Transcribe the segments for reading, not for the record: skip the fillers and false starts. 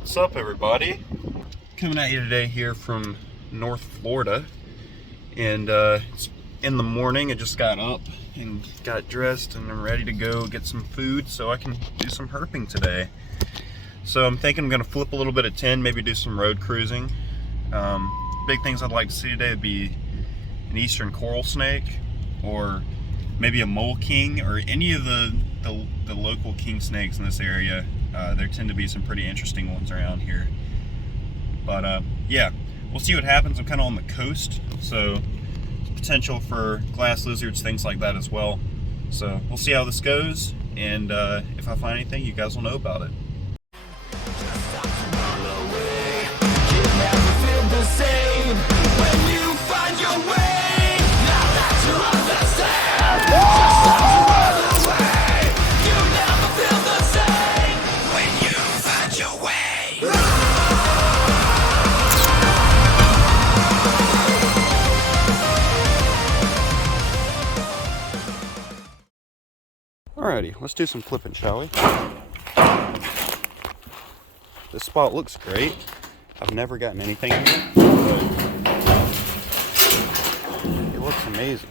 What's up, everybody? Coming at you today here from North Florida, and it's in the morning. I just got up and got dressed and I'm ready to go get some food so I can do some herping today. So I'm thinking I'm gonna flip a little bit of 10, maybe do some road cruising. Big things I'd like to see today would be an eastern coral snake, or maybe a mole king, or any of the local king snakes in this area. There tend to be some pretty interesting ones around here. But yeah, we'll see what happens. I'm kind of on the coast, so potential for glass lizards, things like that as well. So we'll see how this goes, and if I find anything, you guys will know about it. Alrighty, let's do some flipping, shall we? This spot looks great. I've never gotten anything here, but it looks amazing.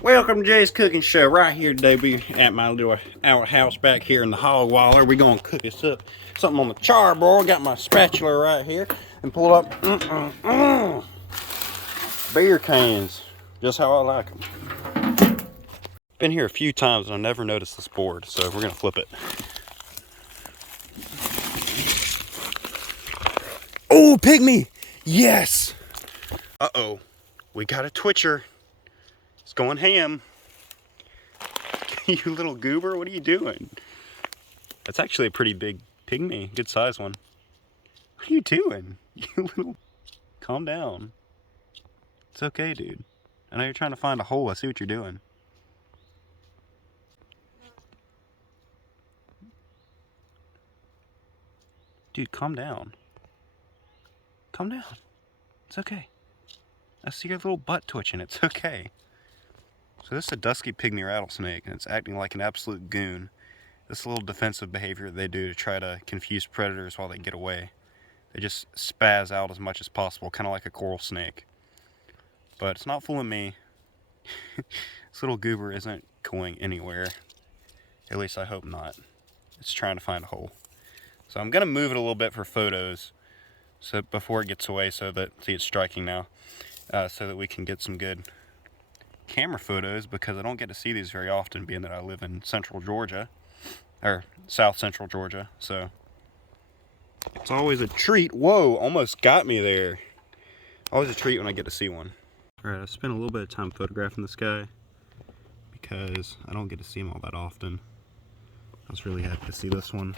Welcome to Jay's Cooking Show. Right here today, we at my little outhouse back here in the hog waller. We're gonna cook us up something on the charbroil. Got my spatula right here and pull up beer cans, just how I like them. Been here a few times and I never noticed this board, so we're gonna flip it. Oh, pygmy! Yes! Uh-oh, we got a twitcher. It's going ham. You little goober, what are you doing? That's actually a pretty big pygmy, good size one. What are you doing? You little... Calm down. It's okay, dude. I know you're trying to find a hole. I see what you're doing. Dude, calm down. Calm down. It's okay. I see your little butt twitching. It's okay. So this is a dusky pygmy rattlesnake, and it's acting like an absolute goon. This little defensive behavior they do to try to confuse predators while they get away. They just spaz out as much as possible, kind of like a coral snake. But it's not fooling me. This little goober isn't going anywhere. At least I hope not. It's trying to find a hole. So I'm going to move it a little bit for photos, so before it gets away, so that, see, it's striking now, so that we can get some good camera photos, because I don't get to see these very often, being that I live in central Georgia, or south central Georgia, so it's always a treat. Whoa, almost got me there. Always a treat when I get to see one. Alright, I spent a little bit of time photographing this guy because I don't get to see him all that often. I was really happy to see this one.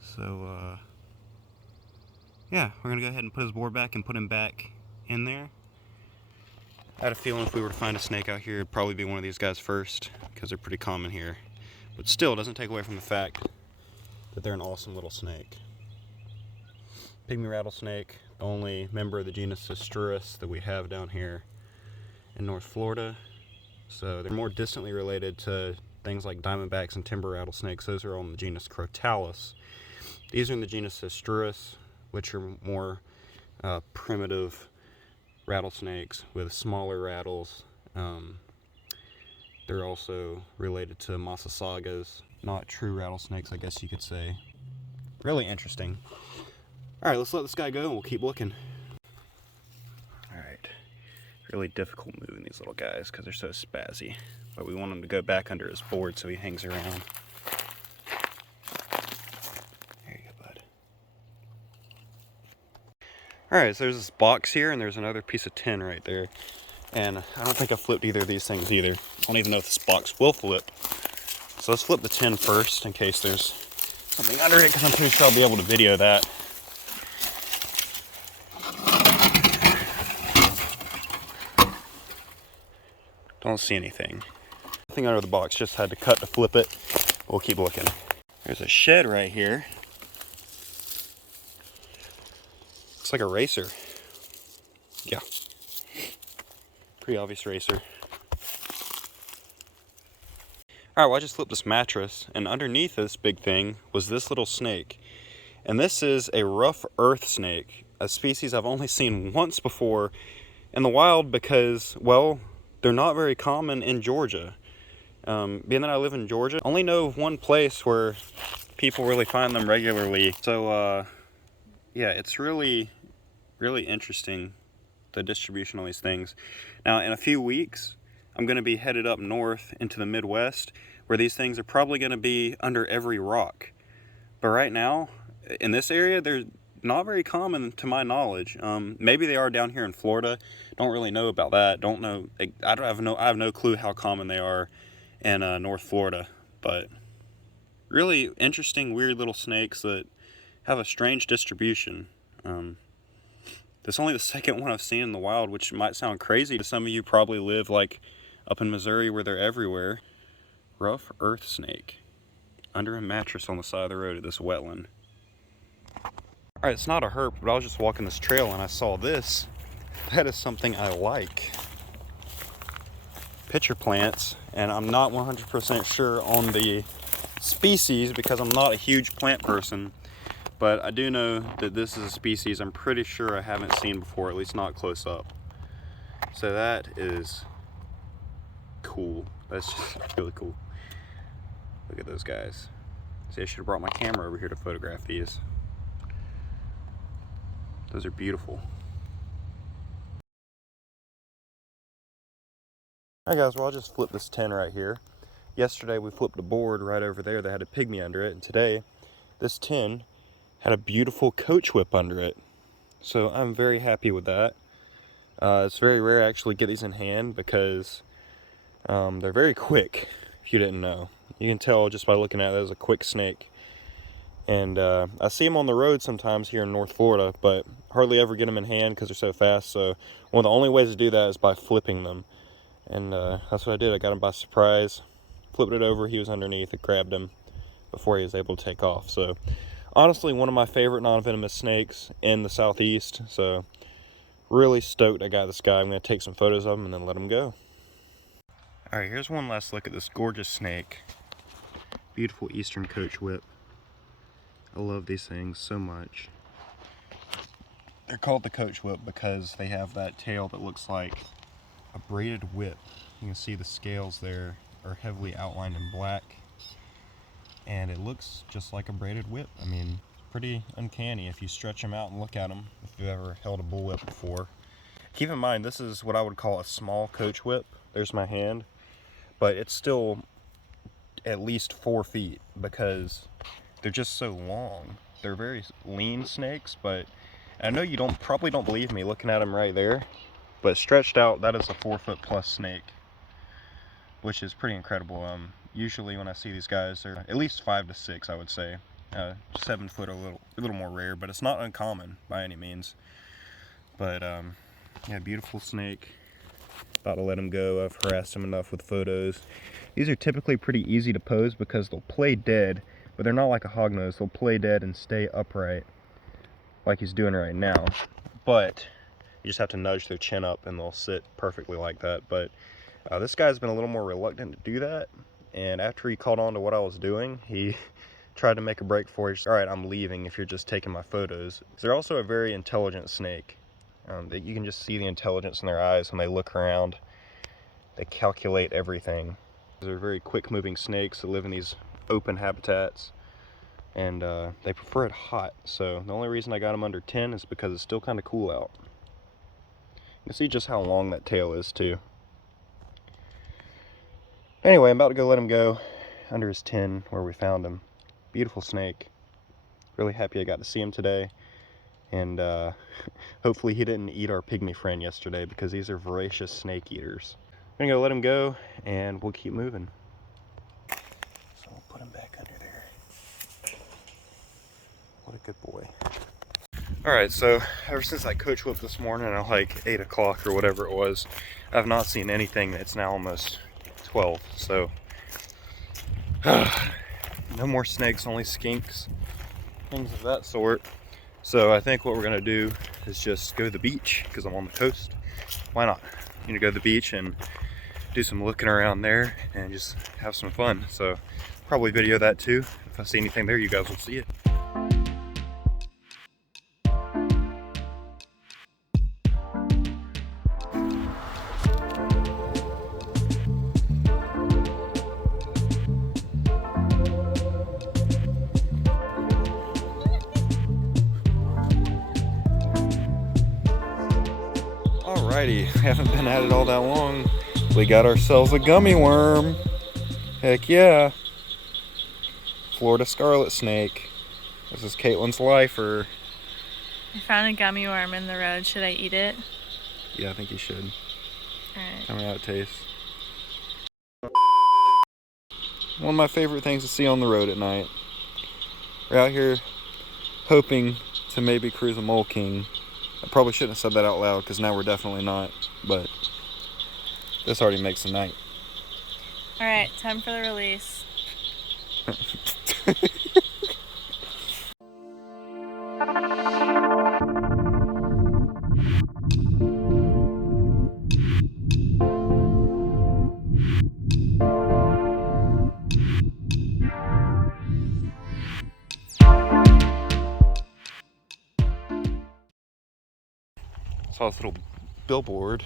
So yeah, we're gonna go ahead and put his board back and put him back in there. I had a feeling if we were to find a snake out here, it'd probably be one of these guys first, because they're pretty common here. But still, it doesn't take away from the fact that they're an awesome little snake. Pygmy rattlesnake, the only member of the genus Scarlet that we have down here in North Florida. So they're more distantly related to things like diamondbacks and timber rattlesnakes. Those are all in the genus Crotalus. These are in the genus Scarlet, which are more primitive rattlesnakes with smaller rattles. They're also related to Massasaugas, not true rattlesnakes, I guess you could say. Really interesting. Alright, let's let this guy go and we'll keep looking. Alright, really difficult moving these little guys because they're so spazzy, but we want him to go back under his board so he hangs around. Alright, so there's this box here, and there's another piece of tin right there. And I don't think I flipped either of these things either. I don't even know if this box will flip. So let's flip the tin first, in case there's something under it, because I'm pretty sure I'll be able to video that. Don't see anything. Nothing under the box, just had to cut to flip it. We'll keep looking. There's a shed right here. Looks like a racer. Yeah. Pretty obvious racer. Alright, well I just flipped this mattress, and underneath this big thing was this little snake. And this is a rough earth snake, a species I've only seen once before in the wild because, well, they're not very common in Georgia. Being that I live in Georgia, I only know of one place where people really find them regularly. So, yeah, it's really, really interesting, the distribution of these things. Now, in a few weeks, I'm going to be headed up north into the Midwest, where these things are probably going to be under every rock. But right now, in this area, they're not very common to my knowledge. Maybe they are down here in Florida. Don't really know about that. Don't know. I have no clue how common they are in North Florida. But really interesting, weird little snakes that have a strange distribution. This is only the second one I've seen in the wild, which might sound crazy to some of you. Probably live like up in Missouri where they're everywhere. Rough earth snake under a mattress on the side of the road at this wetland. Alright, it's not a herp, but I was just walking this trail and I saw this. That is something I like. Pitcher plants, and I'm not 100% sure on the species because I'm not a huge plant person, but I do know that this is a species I'm pretty sure I haven't seen before, at least not close up. So that is cool. That's just really cool. Look at those guys. See, I should have brought my camera over here to photograph these. Those are beautiful. Alright guys, well I'll just flip this tin right here. Yesterday we flipped a board right over there that had a pygmy under it, and today this tin had a beautiful Coachwhip under it. So I'm very happy with that. It's very rare to actually get these in hand because they're very quick, if you didn't know. You can tell just by looking at it, it's a quick snake. And I see them on the road sometimes here in North Florida, but hardly ever get them in hand because they're so fast. So one of the only ways to do that is by flipping them. And that's what I did. I got him by surprise, flipped it over, he was underneath, it grabbed him before he was able to take off. So honestly, one of my favorite non-venomous snakes in the southeast. So really stoked I got this guy. I'm going to take some photos of him and then let him go. Alright, here's one last look at this gorgeous snake. Beautiful eastern Coachwhip. I love these things so much. They're called the Coachwhip because they have that tail that looks like a braided whip. You can see the scales there are heavily outlined in black, and it looks just like a braided whip. I mean, pretty uncanny if you stretch them out and look at them, if you've ever held a bullwhip before. Keep in mind, this is what I would call a small Coachwhip. There's my hand, but it's still at least 4 feet because they're just so long. They're very lean snakes, but I know you probably don't believe me looking at them right there, but stretched out, that is a 4 foot plus snake, which is pretty incredible. Usually when I see these guys, they're at least 5 to 6, I would say. 7 foot a little more rare, but it's not uncommon by any means. But yeah, beautiful snake. About to let him go. I've harassed him enough with photos. These are typically pretty easy to pose because they'll play dead, but they're not like a hognose. They'll play dead and stay upright like he's doing right now. But you just have to nudge their chin up and they'll sit perfectly like that. But this guy's been a little more reluctant to do that. And after he caught on to what I was doing, he tried to make a break for it. All right, I'm leaving if you're just taking my photos. They're also a very intelligent snake. You can just see the intelligence in their eyes when they look around. They calculate everything. They're very quick moving snakes that live in these open habitats, and they prefer it hot. So the only reason I got them under 10 is because it's still kind of cool out. You can see just how long that tail is too. Anyway, I'm about to go let him go under his tin where we found him. Beautiful snake. Really happy I got to see him today. And hopefully he didn't eat our pygmy friend yesterday because these are voracious snake eaters. I'm gonna go let him go and we'll keep moving. So we'll put him back under there. What a good boy. Alright, so ever since I Coachwhip this morning at like 8 o'clock or whatever it was, I've not seen anything. It's now almost 12, so no more snakes, only skinks, things of that sort. So I think what we're gonna do is just go to the beach because I'm on the coast. Why not? You know, go to the beach and do some looking around there and just have some fun. So probably video that too. If I see anything there, you guys will see it. Alrighty, haven't been at it all that long. We got ourselves a gummy worm. Heck yeah. Florida Scarlet snake. This is Caitlin's lifer. I found a gummy worm in the road. Should I eat it? Yeah, I think you should. Alright. Tell me how it tastes. One of my favorite things to see on the road at night. We're out here hoping to maybe cruise a mole king. I probably shouldn't have said that out loud because now we're definitely not, but this already makes the night. Alright, time for the release. Saw this little billboard,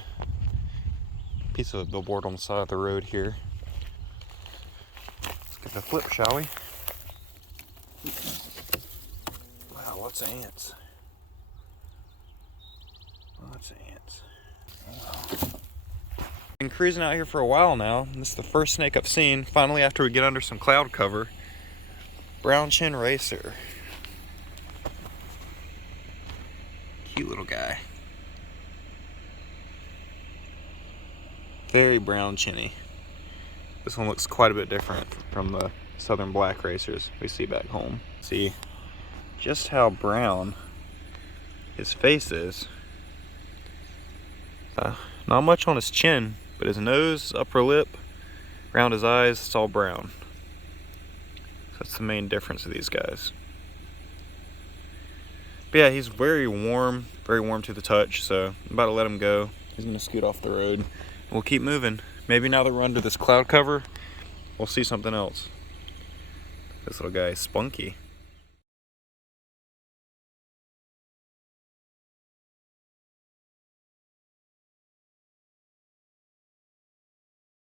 piece of a billboard on the side of the road here. Let's give it a flip, shall we? Wow, lots of ants. Lots of ants. Wow. Been cruising out here for a while now. This is the first snake I've seen. Finally, after we get under some cloud cover. Brown chin racer. Cute little guy. Very brown chinny. This one looks quite a bit different from the southern black racers we see back home. See just how brown his face is. Not much on his chin, but his nose, upper lip, around his eyes, it's all brown. So that's the main difference of these guys. But yeah, he's very warm to the touch, so I'm about to let him go. He's gonna scoot off the road. We'll keep moving. Maybe now that we're under this cloud cover, we'll see something else. This little guy is spunky.